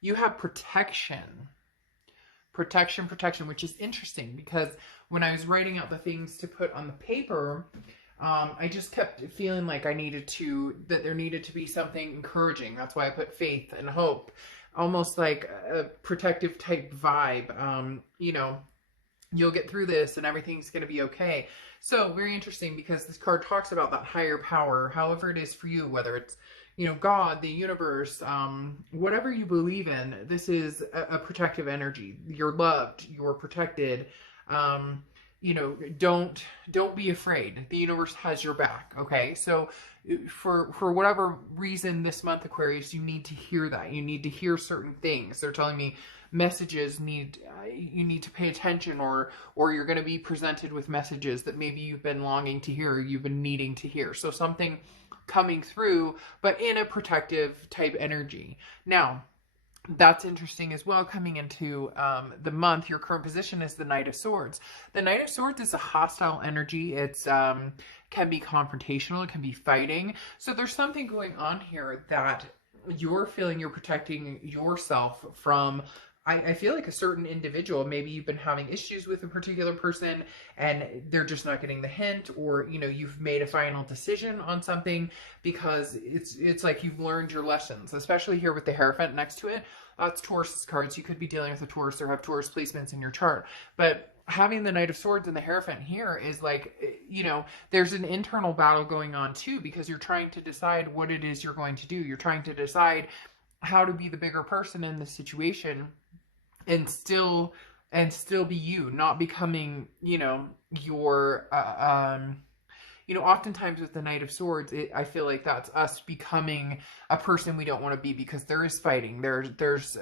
you have protection. Protection, which is interesting because when I was writing out the things to put on the paper, I just kept feeling like that there needed to be something encouraging. That's why I put faith and hope, almost like a protective type vibe. You'll get through this and everything's going to be okay. So very interesting because this card talks about that higher power, however it is for you, whether it's, God, the universe, whatever you believe in. This is a protective energy. You're loved, you're protected. Don't be afraid. The universe has your back. Okay. So for whatever reason this month, Aquarius, you need to hear that. You need to hear certain things. They're telling me messages you need to pay attention, or you're going to be presented with messages that maybe you've been longing to hear, or you've been needing to hear. So something coming through, but in a protective type energy. Now, that's interesting as well. Coming into the month, your current position is the Knight of Swords. The Knight of Swords is a hostile energy. It's can be confrontational. It can be fighting. So there's something going on here that you're feeling you're protecting yourself from. I feel like a certain individual, maybe you've been having issues with a particular person and they're just not getting the hint, or, you've made a final decision on something because it's like you've learned your lessons, especially here with the Hierophant next to it. That's Taurus cards. You could be dealing with a Taurus or have Taurus placements in your chart. But having the Knight of Swords and the Hierophant here is like, there's an internal battle going on too, because you're trying to decide what it is you're going to do. You're trying to decide how to be the bigger person in the situation and still be you, not becoming, your, oftentimes with the Knight of Swords, I feel like that's us becoming a person we don't want to be, because there is fighting. There's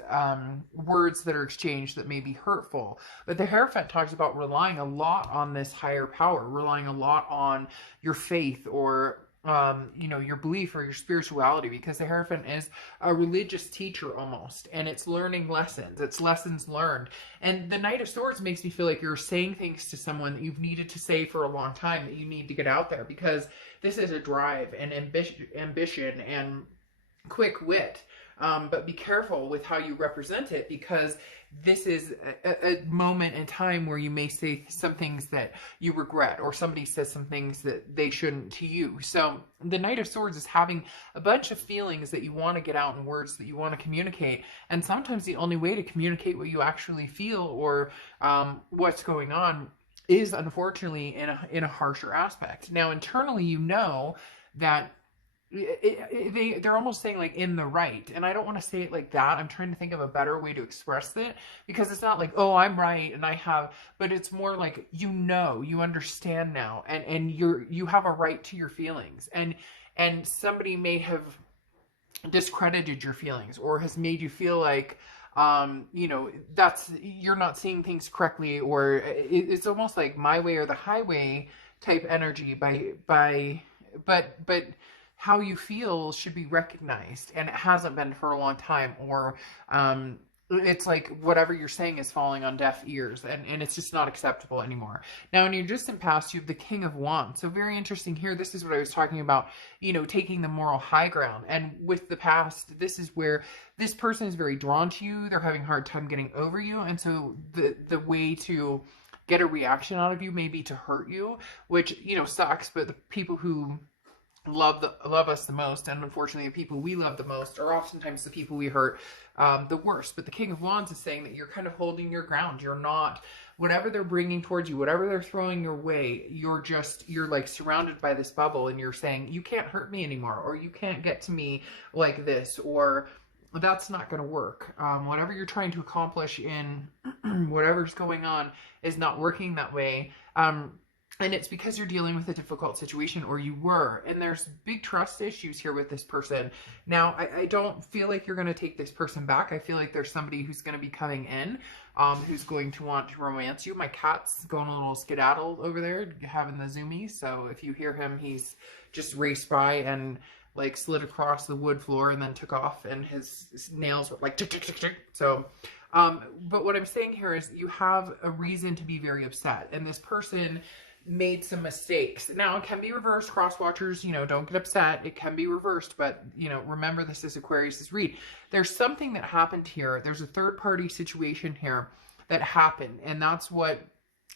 words that are exchanged that may be hurtful. But the Hierophant talks about relying a lot on this higher power, relying a lot on your faith, or your belief or your spirituality, because the Hierophant is a religious teacher almost, and it's learning lessons. It's lessons learned. And the Knight of Swords makes me feel like you're saying things to someone that you've needed to say for a long time, that you need to get out there, because this is a drive and ambition and quick wit. But be careful with how you represent it, because this is a moment in time where you may say some things that you regret, or somebody says some things that they shouldn't to you. So the Knight of Swords is having a bunch of feelings that you want to get out in words, that you want to communicate. And sometimes the only way to communicate what you actually feel, or what's going on, is unfortunately in a harsher aspect. Now, internally, that they're almost saying like in the right, and I don't want to say it like that. I'm trying to think of a better way to express it, because it's not like, oh, I'm right and but it's more like, you understand now, and you have a right to your feelings, and somebody may have discredited your feelings, or has made you feel like that's, you're not seeing things correctly, or it's almost like my way or the highway type energy, but how you feel should be recognized, and it hasn't been for a long time, or it's like whatever you're saying is falling on deaf ears, and it's just not acceptable anymore. Now, in your distant past, you have the King of Wands. So very interesting here. This is what I was talking about, taking the moral high ground. And with the past, this is where this person is very drawn to you. They're having a hard time getting over you. And so the way to get a reaction out of you may be to hurt you, which, sucks. But the people who love us the most, and unfortunately the people we love the most, are oftentimes the people we hurt the worst. But the King of Wands is saying that you're kind of holding your ground. You're not, whatever they're bringing towards you, whatever they're throwing your way, you're like surrounded by this bubble, and you're saying, you can't hurt me anymore, or you can't get to me like this, or that's not going to work. Whatever you're trying to accomplish in whatever's going on is not working that way. And it's because you're dealing with a difficult situation, or you were. And there's big trust issues here with this person. Now, I don't feel like you're going to take this person back. I feel like there's somebody who's going to be coming in, who's going to want to romance you. My cat's going a little skedaddle over there, having the zoomies. So if you hear him, he's just raced by and like slid across the wood floor and then took off, and his nails were like tick, tick, tick, tick. So, but what I'm saying here is you have a reason to be very upset. And this person, made some mistakes. Now, it can be reversed. Cross watchers, you know, don't get upset. It can be reversed, but, you know, remember this is Aquarius's read. There's something that happened here. There's a third party situation here that happened, and that's what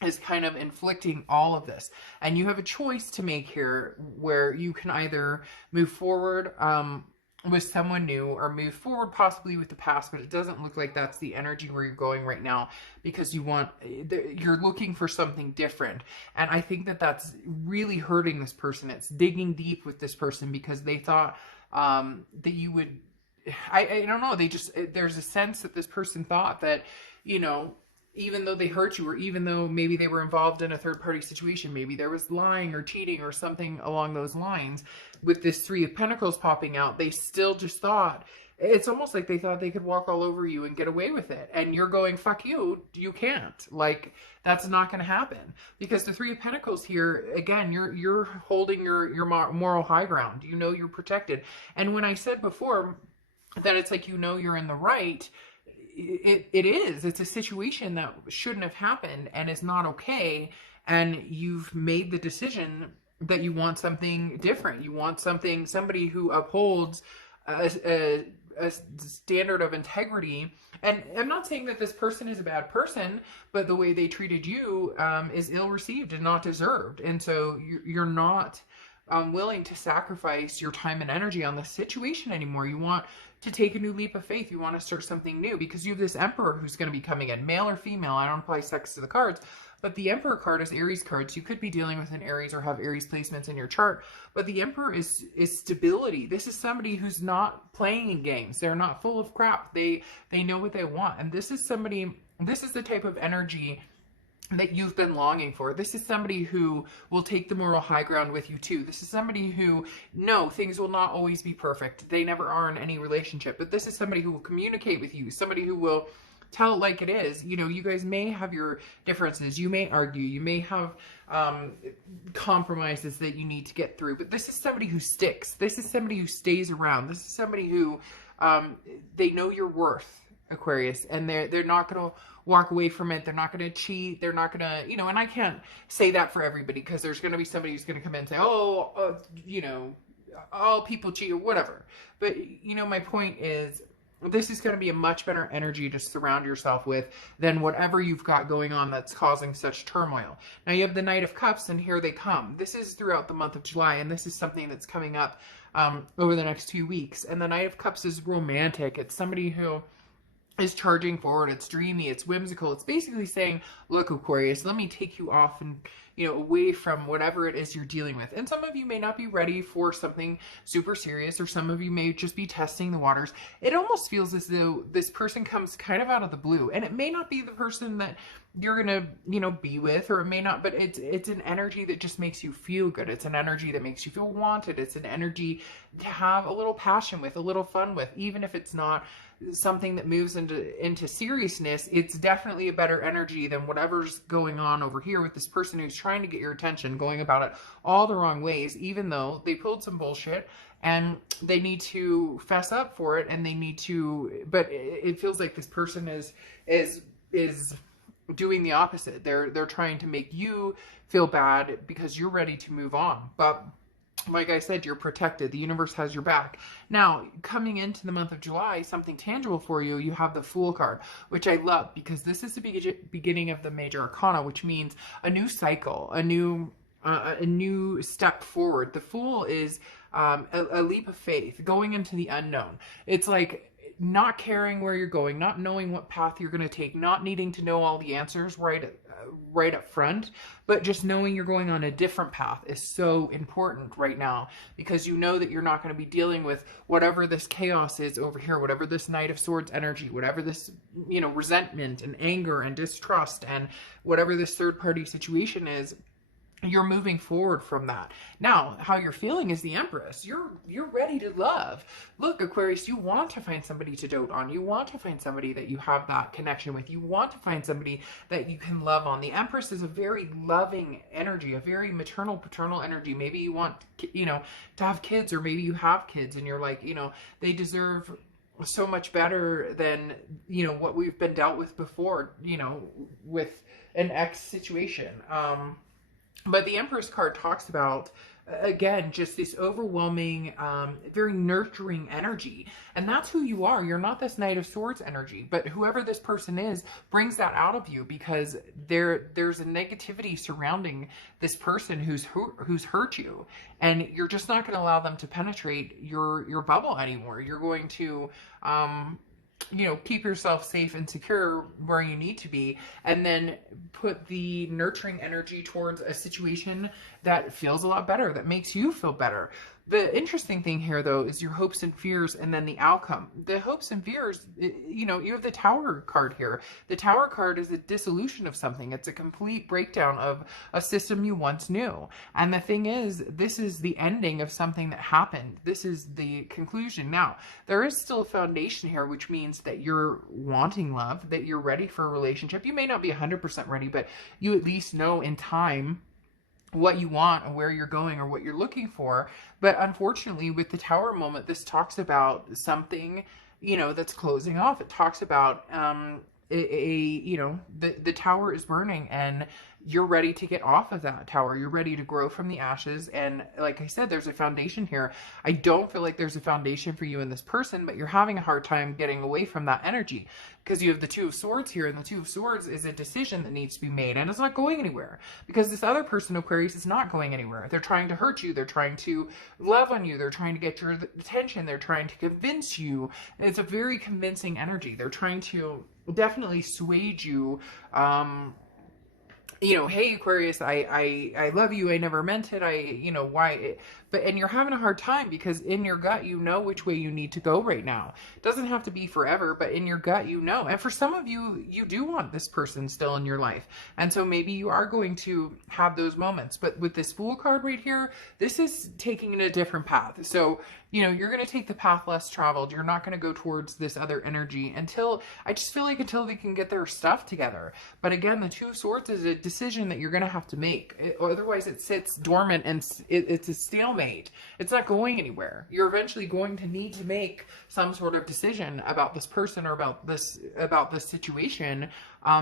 is kind of inflicting all of this. And you have a choice to make here where you can either move forward with someone new or move forward possibly with the past, but it doesn't look like that's the energy where you're going right now, because you're looking for something different. And I think that that's really hurting this person. It's digging deep with this person because they thought that you would, I don't know, there's a sense that this person thought that, you know, even though they hurt you, or even though maybe they were involved in a third-party situation, maybe there was lying or cheating or something along those lines, with this Three of Pentacles popping out, they still just thought, it's almost like they thought they could walk all over you and get away with it. And you're going, fuck you, you can't. Like, that's not going to happen. Because the Three of Pentacles here, again, you're holding your moral high ground. You know you're protected. And when I said before that it's like, you know you're in the right, it's a situation that shouldn't have happened and is not okay, and you've made the decision that you want something different. You want somebody who upholds a standard of integrity. And I'm not saying that this person is a bad person, but the way they treated you is ill-received and not deserved. And so you're not willing to sacrifice your time and energy on this situation anymore. You want to take a new leap of faith. You want to start something new because you have this Emperor who's going to be coming in, male or female. I don't apply sex to the cards, but the Emperor card is Aries cards. You could be dealing with an Aries or have Aries placements in your chart, but the Emperor is stability. This is somebody who's not playing in games. They're not full of crap. They know what they want. And this is the type of energy that you've been longing for. This is somebody who will take the moral high ground with you too. This is somebody who, no, things will not always be perfect. They never are in any relationship, but this is somebody who will communicate with you, somebody who will tell it like it is. You know, you guys may have your differences. You may argue. You may have compromises that you need to get through, but this is somebody who sticks. This is somebody who stays around. This is somebody who, they know your worth, Aquarius, and they're not going to walk away from it. They're not going to cheat. They're not going to, you know, and I can't say that for everybody, because there's going to be somebody who's going to come in and say, you know, all people cheat or whatever. But, you know, my point is, this is going to be a much better energy to surround yourself with than whatever you've got going on that's causing such turmoil. Now you have the Knight of Cups, and here they come. This is throughout the month of July, and this is something that's coming up over the next 2 weeks. And the Knight of Cups is romantic. It's somebody who is charging forward. It's dreamy. It's whimsical. It's basically saying, look, Aquarius, let me take you off and, you know, away from whatever it is you're dealing with. And some of you may not be ready for something super serious, or some of you may just be testing the waters. It almost feels as though this person comes kind of out of the blue, and it may not be the person that you're going to, you know, be with, or it may not, but it's an energy that just makes you feel good. It's an energy that makes you feel wanted. It's an energy to have a little passion with, a little fun with, even if it's not something that moves into seriousness. It's definitely a better energy than whatever's going on over here with this person who's trying to get your attention, going about it all the wrong ways, even though they pulled some bullshit and they need to fess up for it, and they need to, but it feels like this person is doing the opposite. They're trying to make you feel bad because you're ready to move on. But like I said, you're protected. The universe has your back. Now, coming into the month of July, something tangible for you, you have the Fool card, which I love, because this is the beginning of the major arcana, which means a new cycle, a new step forward. The Fool is a leap of faith, going into the unknown. It's like not caring where you're going, not knowing what path you're going to take, not needing to know all the answers right up front, but just knowing you're going on a different path is so important right now, because you know that you're not going to be dealing with whatever this chaos is over here, whatever this Knight of Swords energy, whatever this, you know, resentment and anger and distrust, and whatever this third-party situation is. You're moving forward from that. Now, how you're feeling is the Empress. You're ready to love. Look, Aquarius, you want to find somebody to dote on. You want to find somebody that you have that connection with. You want to find somebody that you can love on. The Empress is a very loving energy, a very maternal, paternal energy. Maybe you want, you know, to have kids, or maybe you have kids and you're like, you know, they deserve so much better than, you know, what we've been dealt with before, you know, with an ex situation. But the Empress card talks about, again, just this overwhelming, very nurturing energy. And that's who you are. You're not this Knight of Swords energy, but whoever this person is brings that out of you, because there's a negativity surrounding this person who's hurt you. And you're just not going to allow them to penetrate your bubble anymore. You're going to, you know, keep yourself safe and secure where you need to be, and then put the nurturing energy towards a situation that feels a lot better, that makes you feel better. The interesting thing here, though, is your hopes and fears and then the outcome. The hopes and fears, you know, you have the Tower card here. The Tower card is a dissolution of something. It's a complete breakdown of a system you once knew. And the thing is, this is the ending of something that happened. This is the conclusion. Now, there is still a foundation here, which means that you're wanting love, that you're ready for a relationship. You may not be 100% ready, but you at least know in time what you want and where you're going or what you're looking for. But unfortunately, with the Tower moment, this talks about something, you know, that's closing off. It talks about you know, the tower is burning and you're ready to get off of that tower. You're ready to grow from the ashes. And like I said, there's a foundation here. I don't feel like there's a foundation for you in this person, but you're having a hard time getting away from that energy, because you have the Two of Swords here, and the Two of Swords is a decision that needs to be made, and it's not going anywhere, because this other person, Aquarius, is not going anywhere. They're trying to hurt you. They're trying to love on you. They're trying to get your attention. They're trying to convince you. It's a very convincing energy. They're trying to definitely sway you, you know, hey, Aquarius, I love you. I never meant it. You know, why? And you're having a hard time, because in your gut, you know which way you need to go right now. It doesn't have to be forever, but in your gut, you know. And for some of you, you do want this person still in your life. And so maybe you are going to have those moments. But with this Fool card right here, this is taking it a different path. So, you know, you're going to take the path less traveled. You're not going to go towards this other energy until, I just feel like, until they can get their stuff together. But again, the Two of Swords is a decision that you're going to have to make. Otherwise, it sits dormant and it's a stalemate. It's not going anywhere. You're eventually going to need to make some sort of decision about this person or about this situation,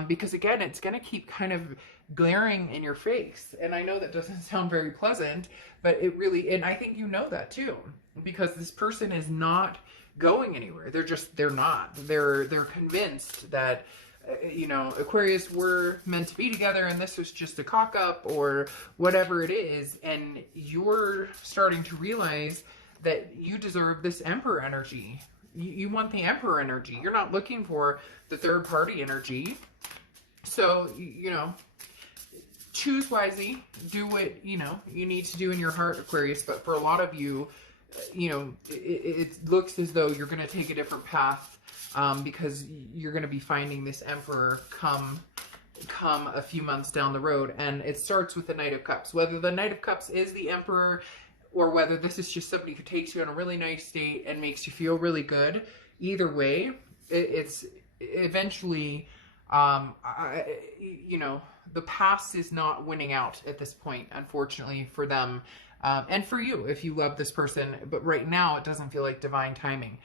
because again, it's going to keep kind of glaring in your face. And I know that doesn't sound very pleasant, but it really, and I think you know that too, because this person is not going anywhere. They're not. They're convinced that, you know, Aquarius, we're meant to be together and this was just a cock up or whatever it is. And you're starting to realize that you deserve this Emperor energy. You want the Emperor energy. You're not looking for the third party energy. So, you know, choose wisely, do what, you know, you need to do in your heart, Aquarius. But for a lot of you, you know, it looks as though you're going to take a different path, because you're going to be finding this Emperor come a few months down the road. And it starts with the Knight of Cups. Whether the Knight of Cups is the Emperor, or whether this is just somebody who takes you on a really nice date and makes you feel really good, either way, it's eventually, you know, the past is not winning out at this point, unfortunately, for them. And for you, if you love this person, but right now it doesn't feel like divine timing.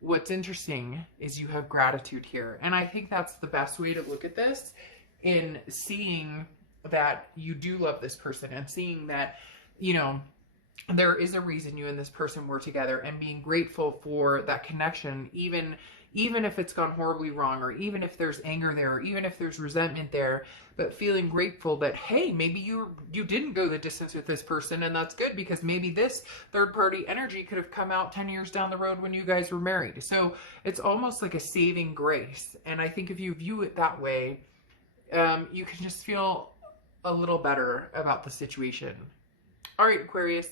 What's interesting is you have gratitude here. And I think that's the best way to look at this, in seeing that you do love this person and seeing that, you know, there is a reason you and this person were together, and being grateful for that connection, even if it's gone horribly wrong, or even if there's anger there, or even if there's resentment there, but feeling grateful that, hey, maybe you didn't go the distance with this person, and that's good, because maybe this third party energy could have come out 10 years down the road when you guys were married. So it's almost like a saving grace. And I think if you view it that way, you can just feel a little better about the situation. All right, Aquarius.